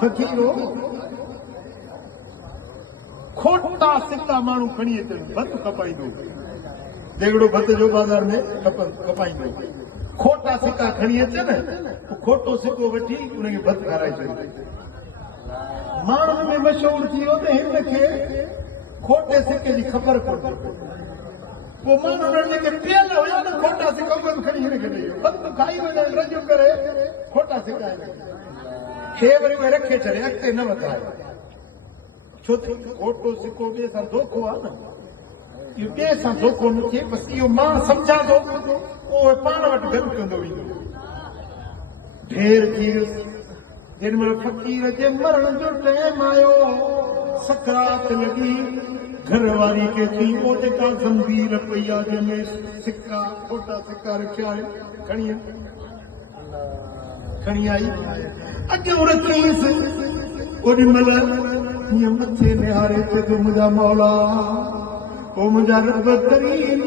फकीरो खोटा सिक्का माण्हू खणी अचनि भत कपाईंदो देगड़ो भत जो बाज़ार में कपाईंदो खोटा सिक्का खणी अचनि खोटो सिक्को वठी उनखे भत खाराए छॾे माण्हुनि में मशहूरु थी वियो त हिनखे खोटे सिक्के जी ख़बर कोन्हे पोइ माण्हू जेके पियल हुया न खोटा सिक्का उहे बि खणी हिनखे ॾेई वियो भत खाई वञे रजो करे खोटा सिक्का खे वरी उहे रखे छॾे अॻिते न वधाए छो त खोटो सिक्को ॿिए सां धोखो आहे न इहो ॿिए सां धोखो न थिए बसि इहो मां सम्झां थो उहो पाण वटि गॾु कंदो वेंदो ढेर थी वियुसि जेॾी महिल फ़क़ीर जे मरण जो टाइम आयो सकरात लॻी घर वारी खे थी उहो जेका ज़ंबीर पई आहे जंहिंमें सिक्का खोटा सिक्का रखिया आहिनि खणी आई अॼु रखीसि ओॾी महिल ईअं मथे निहारे चयो मुंहिंजा मौला पोइ मुंहिंजा रब करीम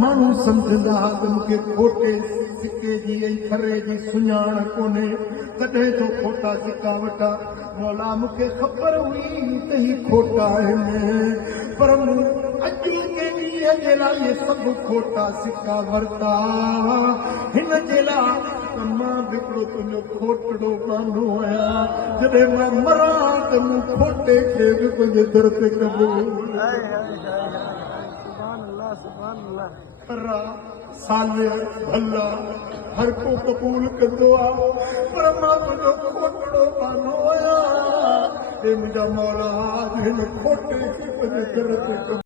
माण्हू सम्झंदा त मूंखे खोटे सिक्के जी ऐं खरे जी सुञाण कोन्हे तॾहिं तो खोटा सिक्का वठा मौला मूंखे ख़बर हुई त ही खोटा आहिनि पर मूं अॼु के ॾींहं जे लाइ इहे सभु खोटा सिक्का वरिता हिन जे लाइ मां बि हिकिड़ो तुंहिंजो खोटड़ो माण्हू आहियां जॾहिं मां मरां त मूं खोटे खे बि तुंहिंजे दर ते कबो सालिया भला हर को क़बूल कंदो आहे पर मां तुंहिंजो खोटड़ो माण्हू आहियां मुंहिंजा मौला हिन खोटे खे तुंहिंजे दर ते